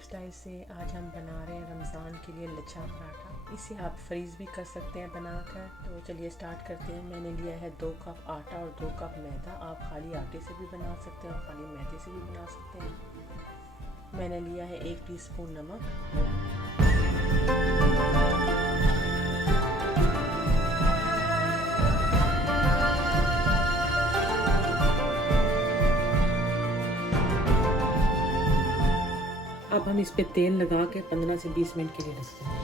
Lifestyle से आज हम बना रहे हैं रमज़ान के लिए लच्छा पराठा। इसे आप फ्रीज़ भी कर सकते हैं बनाकर। तो चलिए स्टार्ट करते हैं। मैंने लिया है 2 कप आटा और 2 कप मैदा। आप खाली आटे से भी बना सकते हैं और खाली मैदे से भी बना सकते हैं। मैंने लिया है 1 टीस्पून नमक, अब हम इस पे तेल लगा के 15 से 20 मिनट के लिए रखते हैं।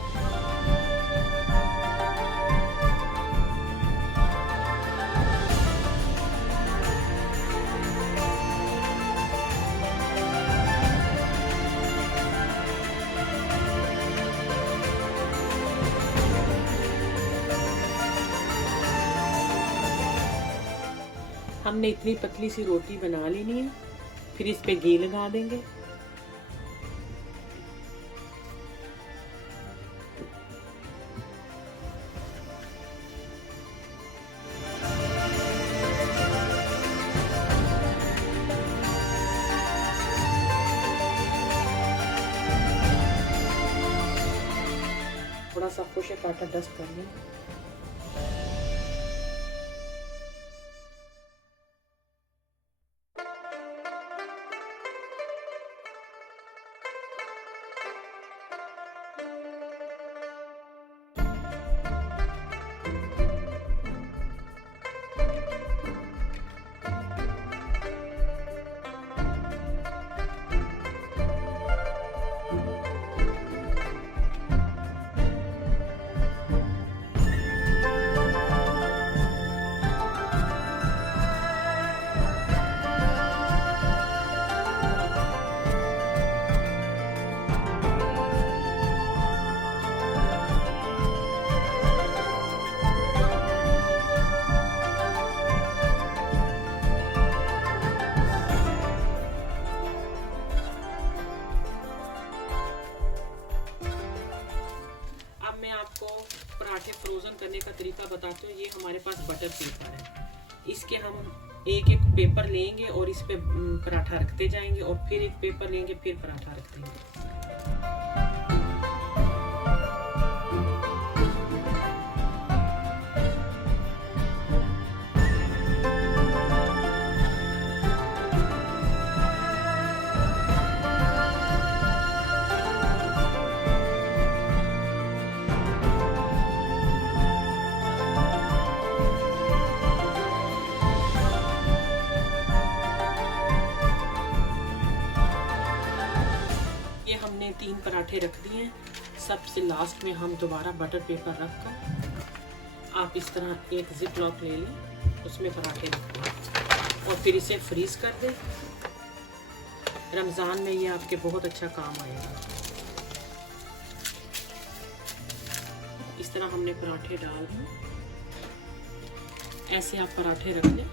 हमने इतनी पतली सी रोटी बना लेनी है, फिर इस पे घी लगा देंगे। थोड़ा सा खुश आटा डस्ट कर लें। मैं आपको पराठे फ्रोज़न करने का तरीका बताती हूँ। ये हमारे पास बटर पेपर है। इसके हम एक एक पेपर लेंगे और इस पे पराठा रखते जाएंगे और फिर एक पेपर लेंगे, फिर पराठा रख देंगे। हमने 3 पराठे रख दिए हैं। सबसे लास्ट में हम दोबारा बटर पेपर रख कर आप इस तरह एक जिप लॉक ले लें, उसमें पराठे रख दें और फिर इसे फ्रीज कर दें। रमज़ान में ये आपके बहुत अच्छा काम आएगा। इस तरह हमने पराठे डाल दिए। ऐसे आप पराठे रख लें।